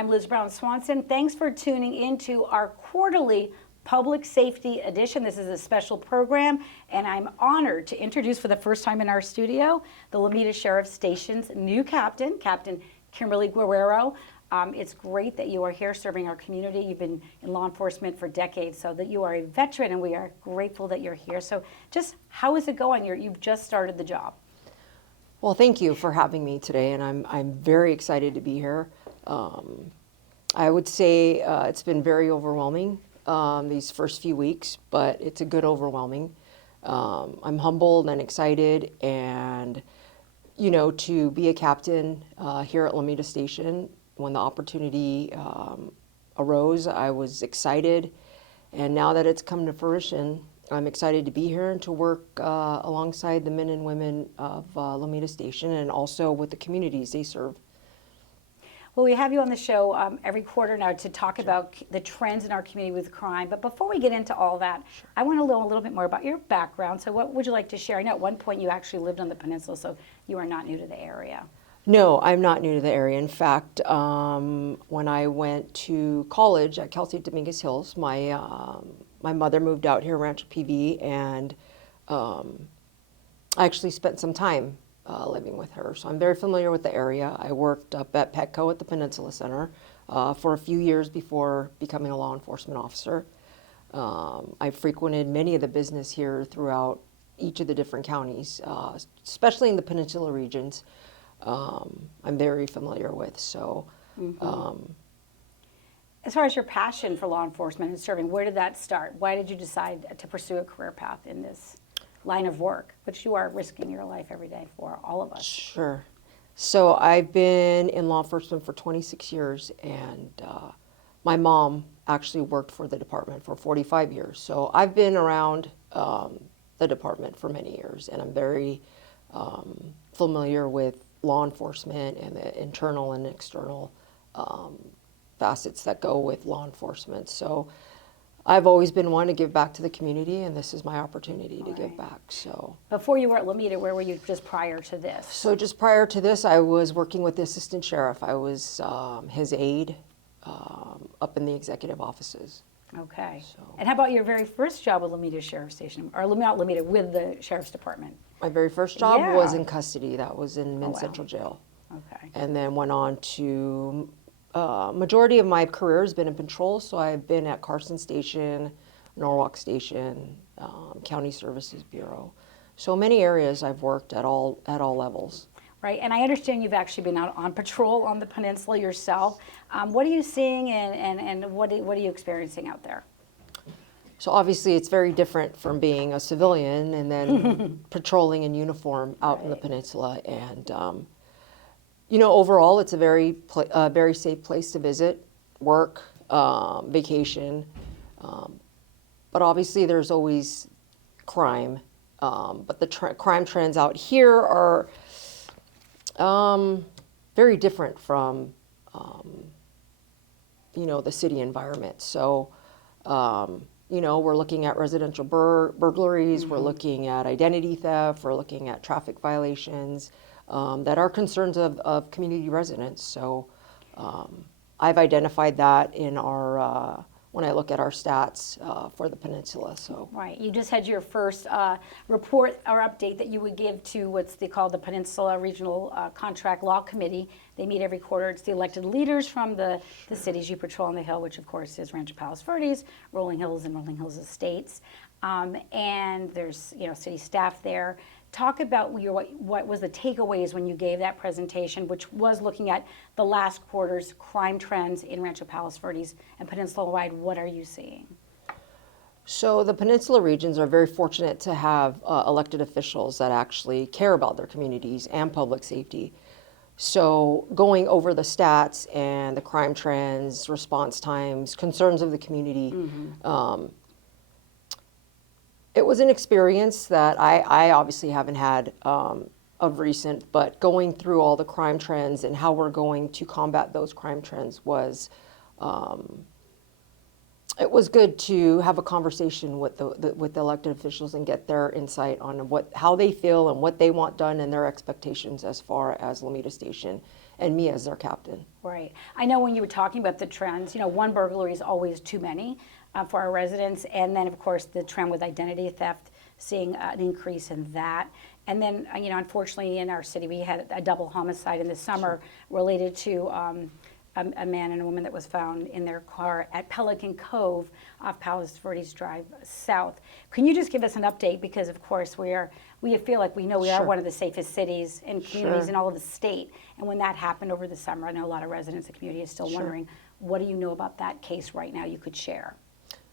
I'm Liz Brown Swanson. Thanks for tuning into our quarterly Public Safety Edition. This is a special program, and I'm honored to introduce for the first time in our studio the Lomita Sheriff Station's new captain, Captain Kimberly Guerrero. It's great that you are here serving our community. You've been in law enforcement for decades, so that you are a veteran, and we are grateful that you're here. So just how is it going? You've just started the job. Well, thank you for having me today, and I'm very excited to be here. I would say it's been very overwhelming these first few weeks, but it's a good overwhelming. I'm humbled and excited, and to be a captain here at Lomita Station, when the opportunity arose, I was excited, and now that it's come to fruition, I'm excited to be here and to work alongside the men and women of Lomita Station and also with the communities they serve. Well, we have you on the show every quarter now to talk about the trends in our community with crime. But before we get into all that, I want to know a little bit more about your background. So what would you like to share? I know at one point you actually lived on the peninsula, so you are not new to the area. No, I'm not new to the area. In fact, when I went to college at Cal State Dominguez Hills, my mother moved out here, Rancho PV, and I actually spent some time living with her. So I'm very familiar with the area. I worked up at Petco at the Peninsula Center for a few years before becoming a law enforcement officer. I frequented many of the business here throughout each of the different counties, especially in the peninsula regions. I'm very familiar with. So. As far as your passion for law enforcement and serving, where did that start? Why did you decide to pursue a career path in this line of work, which you are risking your life every day for, all of us? Sure. So I've been in law enforcement for 26 years, and my mom actually worked for the department for 45 years. So I've been around the department for many years, and I'm very familiar with law enforcement and the internal and external facets that go with law enforcement. So I've always been one to give back to the community, and this is my opportunity to give back. So before you were at Lomita, where were you just prior to this? So just prior to this, I was working with the assistant sheriff. I was his aide up in the executive offices. Okay. So. And how about your very first job with Lomita Sheriff Station, or not Lomita, with the Sheriff's Department? My very first job was in custody. That was in Men's Central Jail. Okay. And then went on to, majority of my career has been in patrol, so I've been at Carson Station, Norwalk Station, County Services Bureau. So many areas I've worked at all levels. Right, and I understand you've actually been out on patrol on the peninsula yourself. What are you seeing and what are you experiencing out there? So obviously it's very different from being a civilian and then patrolling in uniform out in the peninsula. And overall it's a very safe place to visit, work, vacation. But obviously there's always crime. But the crime trends out here are very different from, the city environment. So, we're looking at residential burglaries, we're looking at identity theft, we're looking at traffic violations that are concerns of community residents. So I've identified that in our, when I look at our stats for the peninsula. So. Right, you just had your first report or update that you would give to what's called the Peninsula Regional Contract Law Committee. They meet every quarter. It's the elected leaders from the cities you patrol on the Hill, which of course is Rancho Palos Verdes, Rolling Hills, and Rolling Hills Estates. And there's city staff there. Talk about what was the takeaways when you gave that presentation, which was looking at the last quarter's crime trends in Rancho Palos Verdes and peninsula-wide. What are you seeing? So the peninsula regions are very fortunate to have elected officials that actually care about their communities and public safety. So going over the stats and the crime trends, response times, concerns of the community, it was an experience that I obviously haven't had of recent, but going through all the crime trends and how we're going to combat those crime trends was, it was good to have a conversation with the elected officials and get their insight on how they feel and what they want done and their expectations as far as Lomita Station and me as their captain. Right. I know when you were talking about the trends, one burglary is always too many for our residents. And then, of course, the trend with identity theft, seeing an increase in that. And then, unfortunately, in our city, we had a double homicide in the summer related to a man and a woman that was found in their car at Pelican Cove off Palos Verdes Drive South. Can you just give us an update? Because, of course, we feel like we know we are one of the safest cities and communities in all of the state. And when that happened over the summer, I know a lot of residents and community is still wondering, what do you know about that case right now you could share?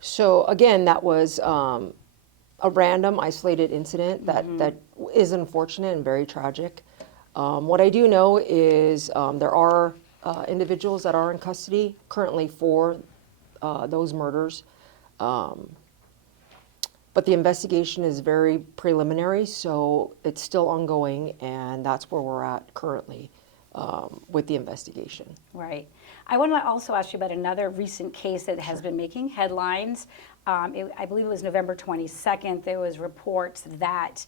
So, again, that was a random, isolated incident that is unfortunate and very tragic. What I do know is there are individuals that are in custody currently for those murders. But the investigation is very preliminary, so it's still ongoing, and that's where we're at currently with the investigation. Right. I want to also ask you about another recent case that has been making headlines. I believe it was November 22nd. There was reports that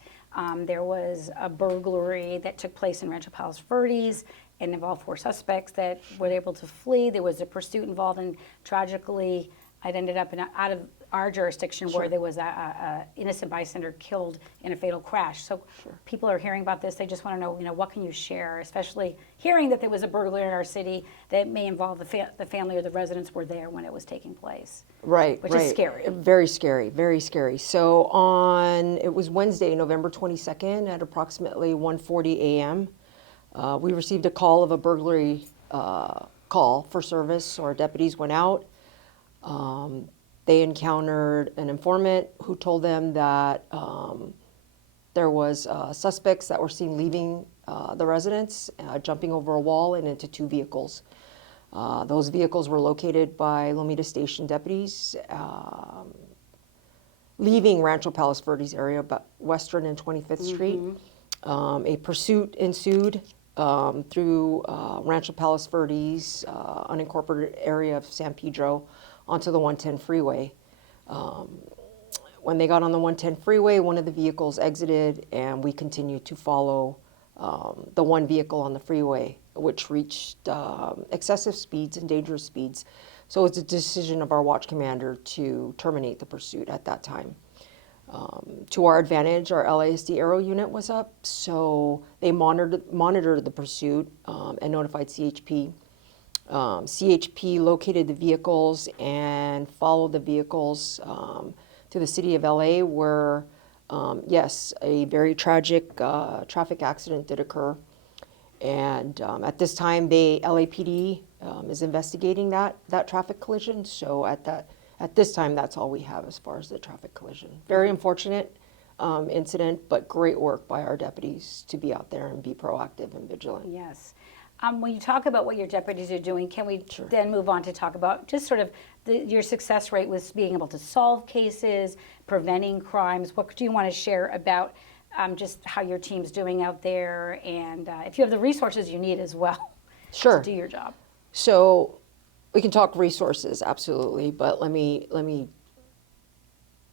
there was a burglary that took place in Rancho Palos Verdes and involved 4 suspects that were able to flee. There was a pursuit involved, and tragically, it ended up out of our jurisdiction where there was a innocent bystander killed in a fatal crash. So people are hearing about this. They just want to know, what can you share, especially hearing that there was a burglary in our city that may involve the family or the residents were there when it was taking place. Right, which is scary. Very scary, very scary. So it was Wednesday, November 22nd at approximately 1:40 a.m. We received a call of a burglary call for service, so our deputies went out. They encountered an informant who told them that there was suspects that were seen leaving the residence, jumping over a wall and into 2 vehicles. Those vehicles were located by Lomita Station deputies, leaving Rancho Palos Verdes area, about Western and 25th Street. A pursuit ensued through Rancho Palos Verdes, unincorporated area of San Pedro, onto the 110 freeway. When they got on the 110 freeway, one of the vehicles exited, and we continued to follow the one vehicle on the freeway, which reached excessive speeds and dangerous speeds. So it's a decision of our watch commander to terminate the pursuit at that time. To our advantage, our LASD Aero unit was up, so they monitored the pursuit and notified CHP. CHP located the vehicles and followed the vehicles to the city of LA, where, yes, a very tragic traffic accident did occur. And at this time, LAPD is investigating that traffic collision. So at this time, that's all we have as far as the traffic collision. Very unfortunate incident, but great work by our deputies to be out there and be proactive and vigilant. Yes. When you talk about what your deputies are doing, can we then move on to talk about just sort of your success rate with being able to solve cases, preventing crimes? What do you want to share about just how your team's doing out there, and if you have the resources you need as well to do your job? So we can talk resources, absolutely, but let me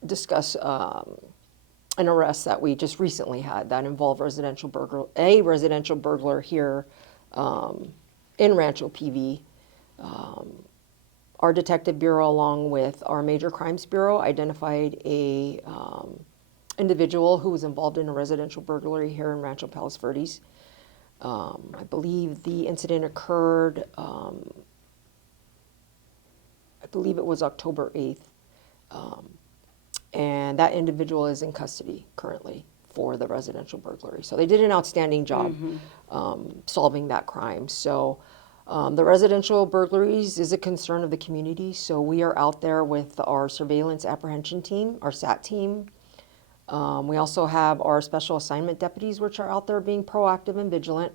discuss an arrest that we just recently had that involved a residential burglar here in Rancho PV. Our detective bureau, along with our major crimes bureau, identified a individual who was involved in a residential burglary here in Rancho Palos Verdes. I believe the incident occurred, I believe it was October 8th. And that individual is in custody currently for the residential burglary. So they did an outstanding job solving that crime. So the residential burglaries is a concern of the community. So we are out there with our surveillance apprehension team, our SAT team. We also have our special assignment deputies, which are out there being proactive and vigilant.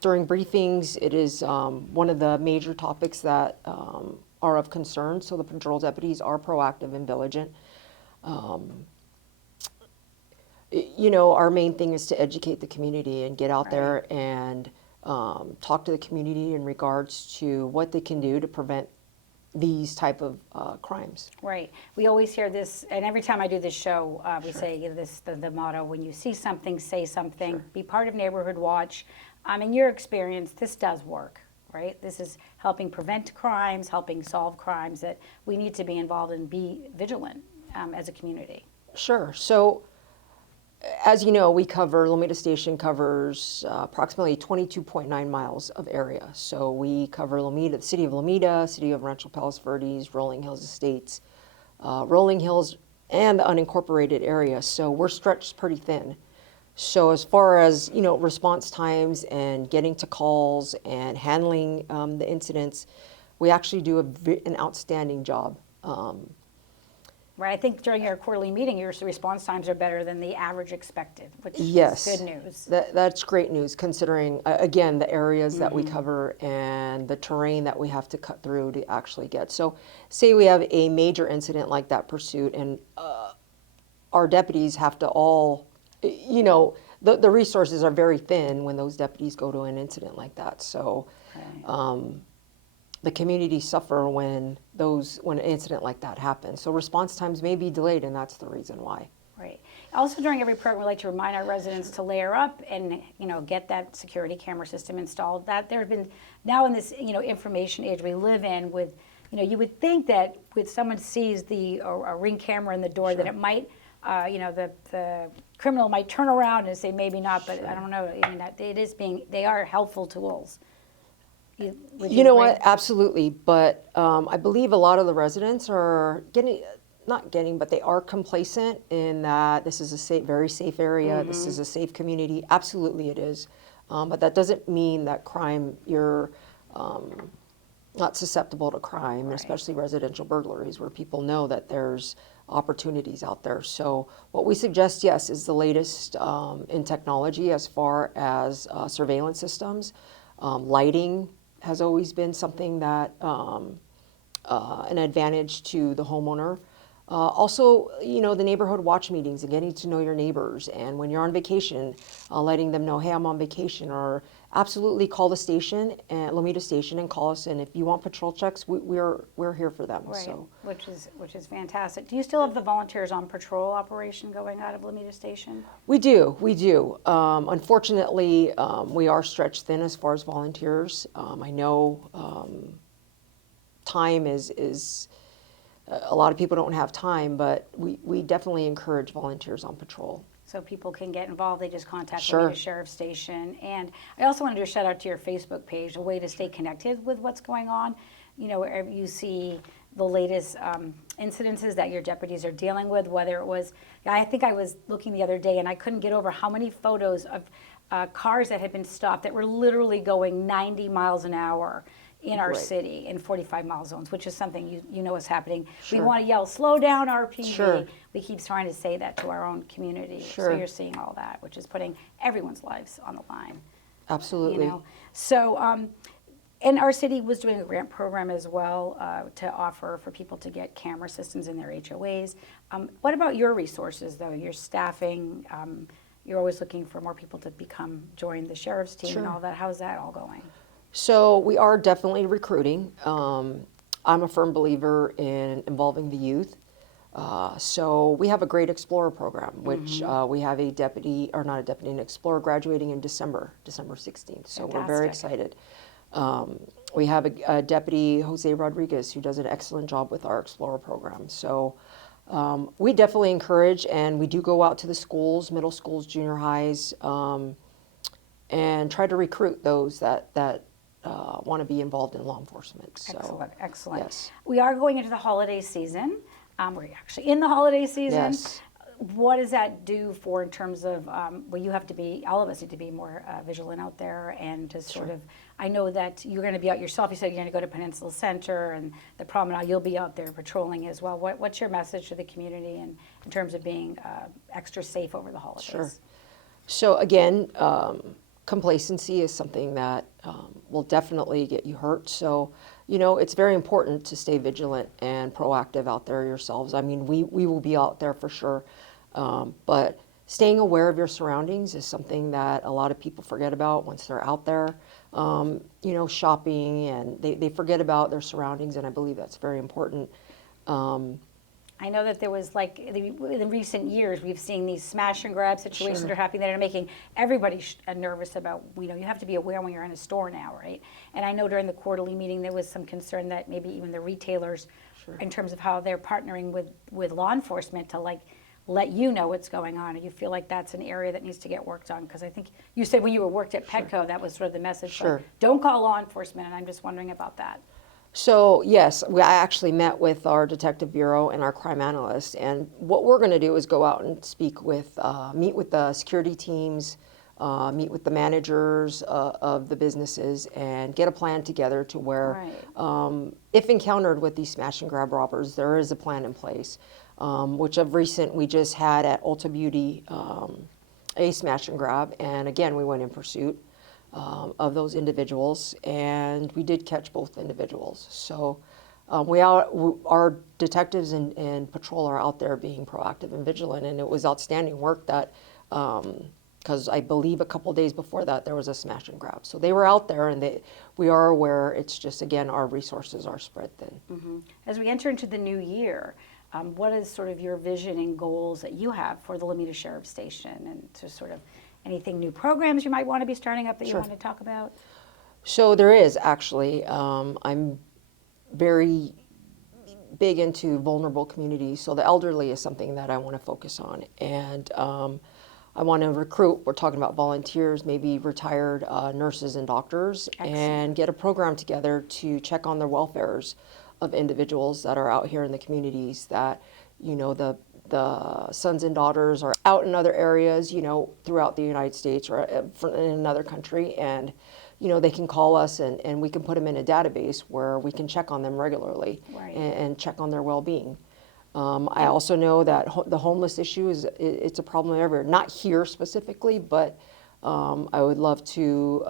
During briefings, it is one of the major topics that are of concern. So the patrol deputies are proactive and vigilant. Our main thing is to educate the community and get out there and talk to the community in regards to what they can do to prevent these type of crimes. Right. We always hear this, and every time I do this show, we say this, the motto: when you see something, say something. Be part of Neighborhood Watch. In your experience, this does work, right? This is helping prevent crimes, helping solve crimes, that we need to be involved and be vigilant as a community. Sure. So, as you know, Lomita Station covers approximately 22.9 miles of area. So we cover Lomita, the city of Lomita, city of Rancho Palos Verdes, Rolling Hills Estates, Rolling Hills, and the unincorporated area. So we're stretched pretty thin. So as far as, response times and getting to calls and handling the incidents, we actually do an outstanding job. Right, I think during your quarterly meeting, your response times are better than the average expected, which Yes, is good news. That's great news, considering, again, the areas that we cover and the terrain that we have to cut through to actually get. So say we have a major incident like that pursuit, and our deputies have to all, the resources are very thin when those deputies go to an incident like that. So the community suffer when an incident like that happens. So response times may be delayed, and that's the reason why. Right. Also, during every program, we like to remind our residents to layer up and get that security camera system installed. That there have been now in this information age we live in, with you would think that with someone sees a Ring camera in the door, that it might the criminal might turn around and say maybe not, but I don't know. I mean, they are helpful tools. You know what? Absolutely. But I believe a lot of the residents are but they are complacent in that this is a very safe area. This is a safe community. Absolutely it is. But that doesn't mean that you're not susceptible to crime, especially residential burglaries, where people know that there's opportunities out there. So what we suggest, yes, is the latest in technology as far as surveillance systems. Lighting has always been something that an advantage to the homeowner. Also, the neighborhood watch meetings and getting to know your neighbors. And when you're on vacation, letting them know, hey, I'm on vacation. Or absolutely call the station, Lomita Station, and call us. And if you want patrol checks, we're here for them. Right, So. which is fantastic. Do you still have the volunteers on patrol operation going out of Lomita Station? We do. Unfortunately, we are stretched thin as far as volunteers. I know time is a lot of people don't have time, but we definitely encourage volunteers on patrol. So people can get involved. They just contact Sure. the Sheriff's Station. And I also want to do a shout out to your Facebook page, a way to stay connected with what's going on. Wherever you see the latest incidences that your deputies are dealing with, whether it was, I think I was looking the other day and I couldn't get over how many photos of cars that had been stopped that were literally going 90 miles an hour in our city in 45-mile zones, which is something you know is happening. Sure. We want to yell, slow down, RPV. Sure. We keep trying to say that to our own community. Sure. So you're seeing all that, which is putting everyone's lives on the line. Absolutely. So, and our city was doing a grant program as well to offer for people to get camera systems in their HOAs. What about your resources, though? Your staffing, you're always looking for more people to join the sheriff's team and all that. How's that all going? So we are definitely recruiting. I'm a firm believer in involving the youth. So we have a great Explorer program, which we have an Explorer graduating in December 16th. So Fantastic. We're very excited. We have a deputy, Jose Rodriguez, who does an excellent job with our Explorer program. So we definitely encourage, and we do go out to the schools, middle schools, junior highs, and try to recruit those that want to be involved in law enforcement. So, Excellent. Yes. We are going into the holiday season. We're actually in the holiday season. Yes. What does that do for in terms of, all of us need to be more vigilant out there and just sort of, I know that you're going to be out yourself. You said you're going to go to Peninsula Center and the promenade. You'll be out there patrolling as well. What's your message to the community in terms of being extra safe over the holidays? Sure. So again, complacency is something that will definitely get you hurt. So, it's very important to stay vigilant and proactive out there yourselves. I mean, we will be out there for sure. But staying aware of your surroundings is something that a lot of people forget about once they're out there, shopping, and they forget about their surroundings, and I believe that's very important. I know that there was like in recent years we've seen these smash and grab situations that are happening that are making everybody nervous about. You have to be aware when you're in a store now, right? And I know during the quarterly meeting there was some concern that maybe even the retailers, in terms of how they're partnering with law enforcement to like let you know what's going on. And you feel like that's an area that needs to get worked on? Because I think you said when you worked at Petco, that was sort of the message. Like, don't call law enforcement, and I'm just wondering about that. So yes, I actually met with our detective bureau and our crime analyst, and what we're going to do is go out and meet with the security teams, meet with the managers of the businesses, and get a plan together to where, if encountered with these smash and grab robbers, there is a plan in place. Which of recent we just had at Ulta Beauty, a smash and grab, and again we went in pursuit of those individuals, and we did catch both individuals. So our detectives and patrol are out there being proactive and vigilant, and it was outstanding work that, because I believe a couple days before that there was a smash and grab. So they were out there, and we are aware. It's just, again, our resources are spread thin. As we enter into the new year, what is sort of your vision and goals that you have for the Lomita Sheriff's Station, and to sort of anything new programs you might want to be starting up that you want to talk about? So there is actually. I'm very big into vulnerable communities, so the elderly is something that I want to focus on, and I want to recruit. We're talking about volunteers, maybe retired nurses and doctors, and get a program together to check on the welfares of individuals that are out here in the communities that, the sons and daughters are out in other areas, throughout the United States or in another country, and, they can call us and we can put them in a database where we can check on them regularly and check on their well-being. I also know that the homeless issue it's a problem everywhere, not here specifically, but I would love to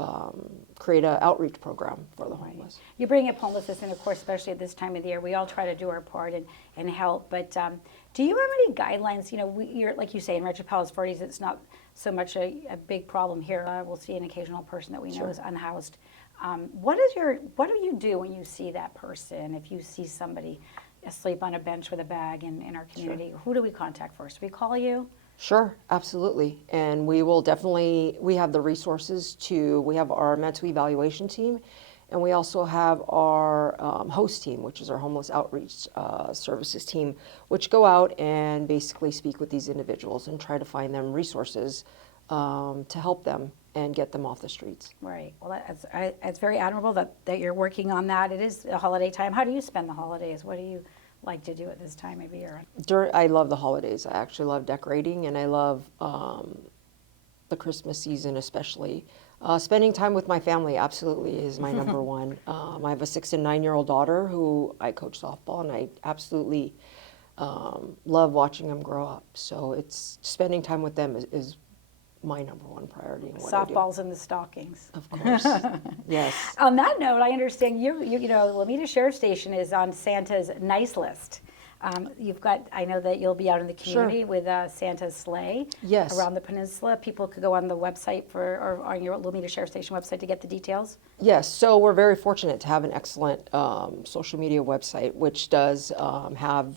create an outreach program for the homeless. You bring up homelessness, and of course, especially at this time of the year, we all try to do our part and help. But do you have any guidelines? You're, like you say, in Rancho Palos Verdes, it's not so much a big problem here. We'll see an occasional person that we know is unhoused. What do you do when you see that person? If you see somebody asleep on a bench with a bag in our community, who do we contact first? Do we call you? Sure, absolutely. And we will definitely, we have the resources we have our mental evaluation team, and we also have our host team, which is our homeless outreach services team, which go out and basically speak with these individuals and try to find them resources to help them and get them off the streets. Right. Well, it's very admirable that you're working on that. It is a holiday time. How do you spend the holidays? What do you like to do at this time of year? I love the holidays. I actually love decorating, and I love the Christmas season especially. Spending time with my family absolutely is my number one. I have a 6 and 9-year-old daughter who I coach softball, and I absolutely love watching them grow up. So it's spending time with them is my number one priority. Softballs in the stockings. Of course, yes. On that note, I understand Lomita Sheriff's Station is on Santa's nice list. I know that you'll be out in the community with Santa's sleigh around the peninsula. People could go on the website or on your Lomita Sheriff's Station website to get the details. Yes, so we're very fortunate to have an excellent social media website, which does have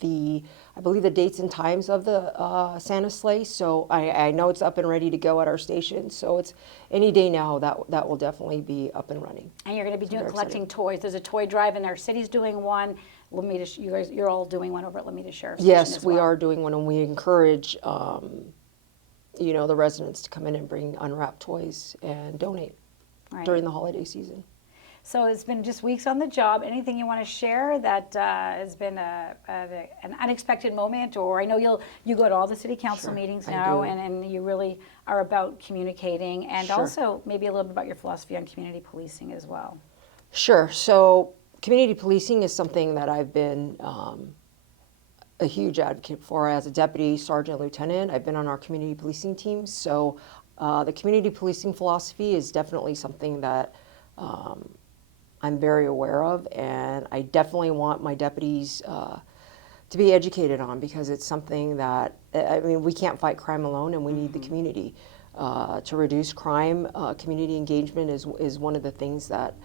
I believe the dates and times of the Santa sleigh. So I know it's up and ready to go at our station. So it's any day now that will definitely be up and running. And you're going to be collecting toys. There's a toy drive, and our city's doing one. You're all doing one over at Lomita Sheriff's Station as well. We are doing one, and we encourage the residents to come in and bring unwrapped toys and donate during the holiday season. So it's been just weeks on the job. Anything you want to share that has been an unexpected moment? Or I know you go to all the city council meetings now, and you really are about communicating, and also maybe a little bit about your philosophy on community policing as well. Sure. So community policing is something that I've been a huge advocate for as a deputy, sergeant, lieutenant. I've been on our community policing team. So the community policing philosophy is definitely something that I'm very aware of, and I definitely want my deputies to be educated on, because it's something that, we can't fight crime alone, and we need the community to reduce crime. Community engagement is one of the things that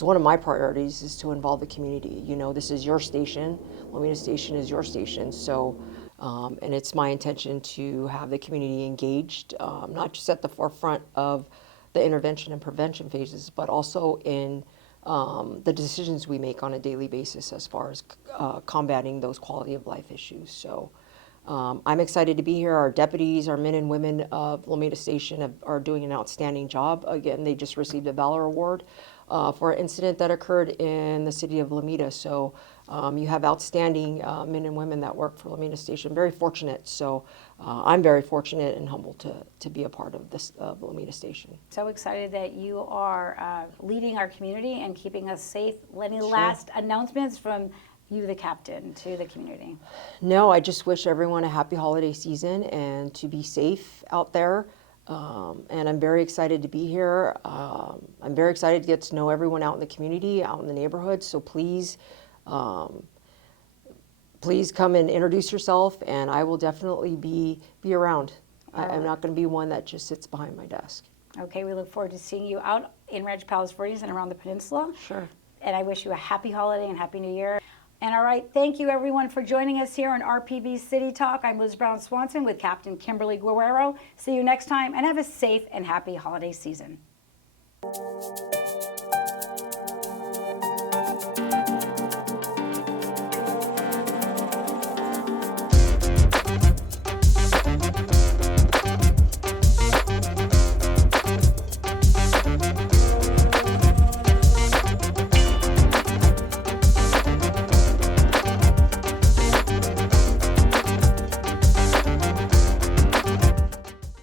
So one of my priorities is to involve the community. You know, this is your station. Lomita Station is your station. So, and it's my intention to have the community engaged, not just at the forefront of the intervention and prevention phases, but also in the decisions we make on a daily basis as far as combating those quality of life issues. So I'm excited to be here. Our deputies, our men and women of Lomita Station are doing an outstanding job. Again, they just received a Valor Award for an incident that occurred in the city of Lomita. So you have outstanding men and women that work for Lomita Station. Very fortunate. So I'm very fortunate and humbled to be a part of this Lomita Station. So excited that you are leading our community and keeping us safe. Any Sure. last announcements from you, the captain, to the community? No, I just wish everyone a happy holiday season and to be safe out there. And I'm very excited to be here. I'm very excited to get to know everyone out in the community, out in the neighborhood. So please, please come and introduce yourself, and I will definitely be around. I'm not going to be one that just sits behind my desk. Okay, we look forward to seeing you out in Rancho Palos Verdes and around the peninsula. Sure. And I wish you a happy holiday and happy new year. And all right, thank you everyone for joining us here on RPV City Talk. I'm Liz Brown Swanson with Captain Kimberly Guerrero. See you next time, and have a safe and happy holiday season.